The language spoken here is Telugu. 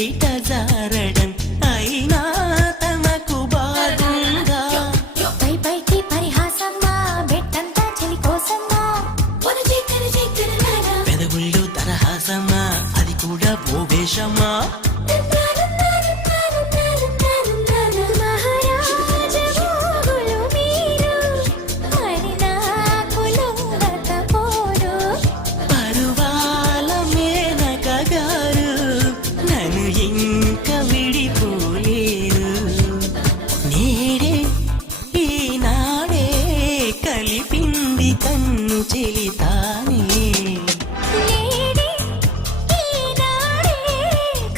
బయట జారడం అయినా తమకు బాగుందా పైకి పరిహాసమ్మా బెట్టంతా చలి కోసమ్మా పెదవుల్లో తరహాసమ్మా అది కూడా ఓ వేషమా